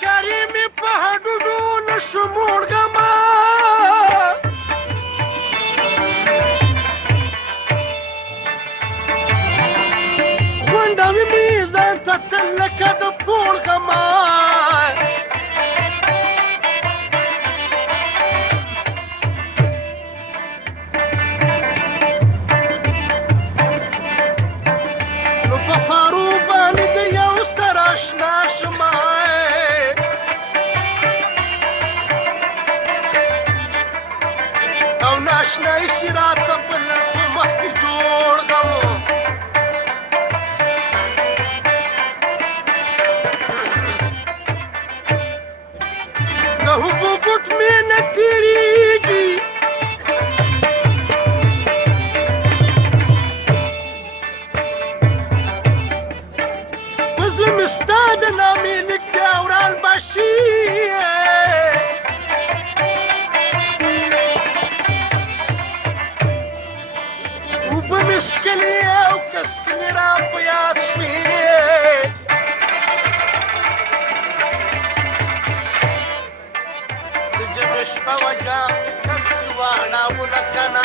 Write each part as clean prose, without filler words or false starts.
چارې مې په هډوډو نشو موړغمه غونډوي مې ځان ته تل لکه د پوړغمه نو په خارو باندې د یو سره اشنا شمه او ناشنایي شي راته بل په مخ کې جوړ غم د حبو ګوټ مې نه تېرېږي په زړه مې ستا د نامې لیک دی اوران باشي مسکلي او کسکلي را په یاد شوې د جمع شپه وجه کمکې واړاوله که نه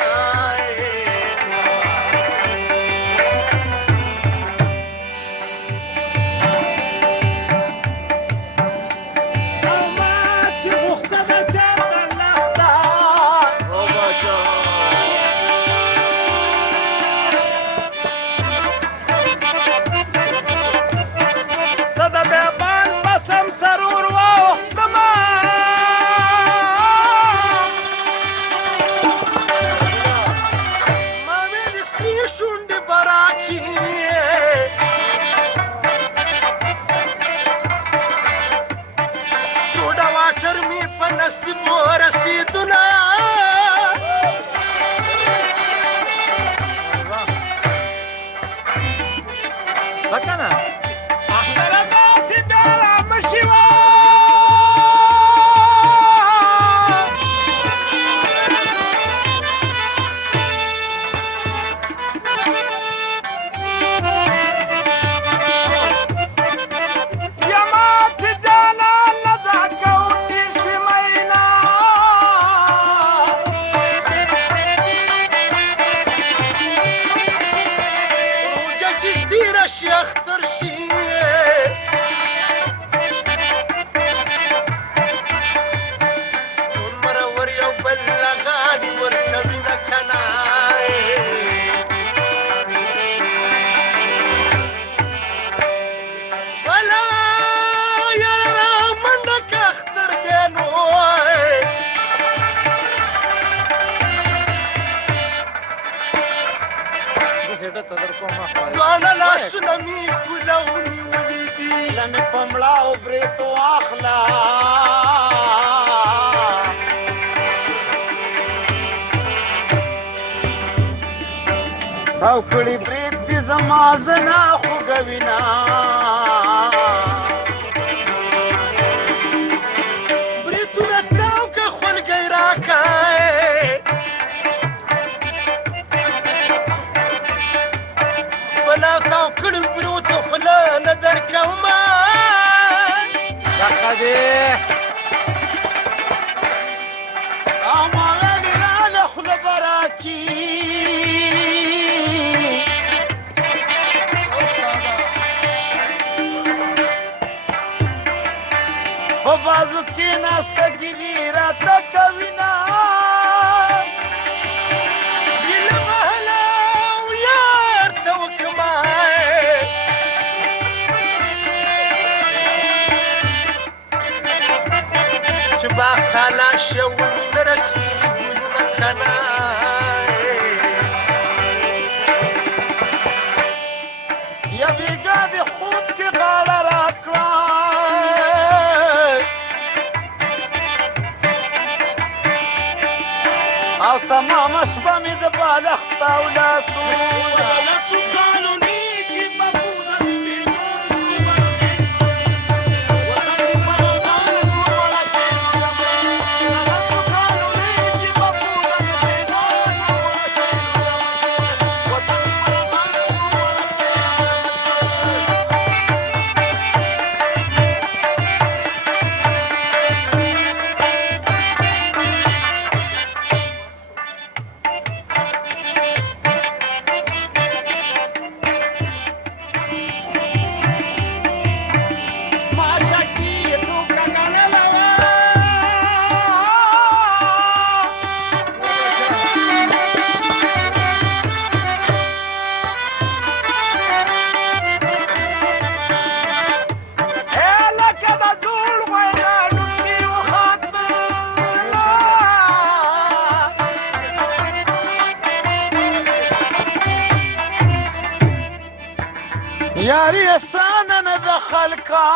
سرور واوختما ما مې د سرې شونډې براکي سوډا واټر مې په نصیب ورسېدونه بکنه اختر شي ټول مرور یو بل غاړې ورکوي نه که نه بلا یاره را منډه که اختر دی نو دواړه لاسونه مې پوله ونیولي دي لمې په مړاو برېتو اخله تاو کړي برېت دې زما زنه خوږوینه برېتونه تاو که خولګۍ راکه تاو کړي بروتو خوله نه درکومه دقه دې او ما ویلې راله خوله به راکي په بازو کښېناسته ګیري راته کوینه چې باغ تالا شي او مینه رسېږي نه که نه یا بېګا د خوب کې غاړه راکړه او تمامه شپه مې د بالښت او لاسو کالو نیکې ببوله د یاری اسانه نه د خلکا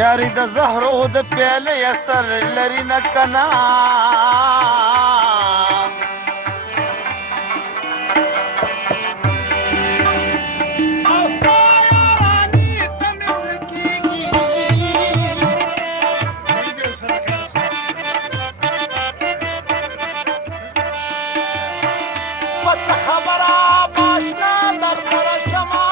یاری د زهرو د پیالې اثر لري نه کنا څه خبره باشنا در سره شمه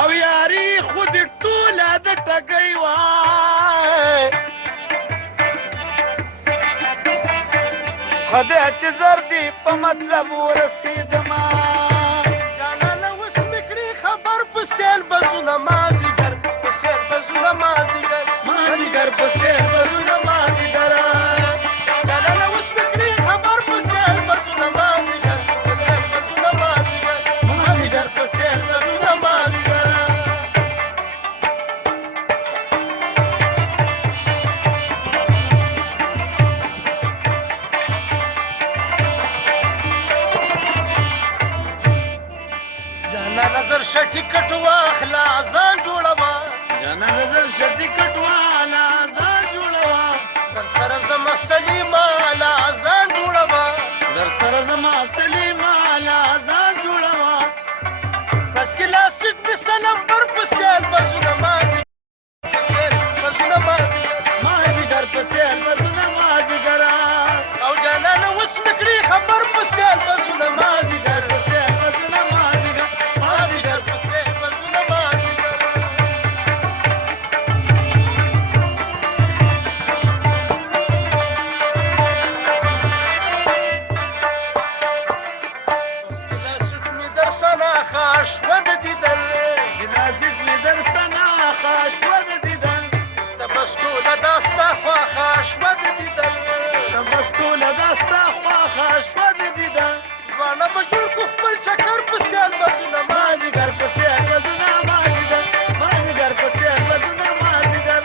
او یاری خود ټوله د ټګۍ وای خدای چې زر دي په مطلب ورسېدما جانانه اوس مې کړي خبر په سیل بزونه مازدیګر په سیل بزونه مازدیګر مازدیګر په سیل بزونه مازدیګر جانانه اوس مې کړي خبر په سیل بزونه مازدیګر په سیل بزونه مازدیګر مازدیګر په سیل بزونه مازدیګر جانا نظر شه ټیکټ واخله ځان جوړوه جانا نظر شه ټیکټ والا ځان جوړوه در سره زما سلیماله ځان جوړوه در سره زما سلیماله ځان جوړوه بس کلاسیک د سلام پر په سیل بزونه مازدیګر په سیل بزونه مازدیګر مازدیګر په سیل بزونه مازدیګر او جانانه اوس مې کړي خبر په سیل بزونه مازدیګر مازدیګر په سیل بزونه مازدیګر مازدیګر په سیل بزونه مازدیګر بس کلاسیک مې در سره ښه شوه د دیدن کلاسیک مې در سنا ښه شوه د دیدن سبس ټوله دا ستا خواښه شوه د دیدن سبس ټوله دا ستا خواښه شوه د دیدن دواړه به جوړ کړو خپل چکر په سیل بزونه مازدیګر په سیل بزونه مازدیګر مازدیګر په سیل بزونه مازدیګر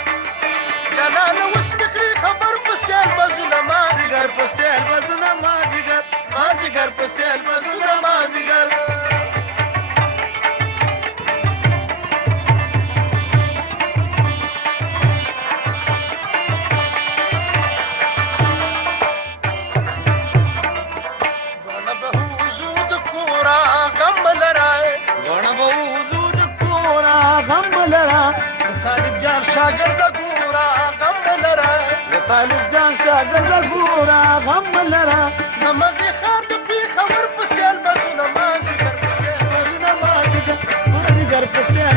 جانانه اوس مې کړي خبر په سیل بزونه مازدیګر په سیل بزونه مازدیګر مازدیګر په سیل بزونه مازدیګر دواړه به وځو د کوره غم لره غاڼه به وځو د کوره غم لره د طالب جان شاګرد ګوره غم لره د طالب جان شاګرد ګوره غم لره د مزې ښار د پېښور په سیل بزونه مازدیګر په سیل بزونه مازدیګر مازدیګر په سیل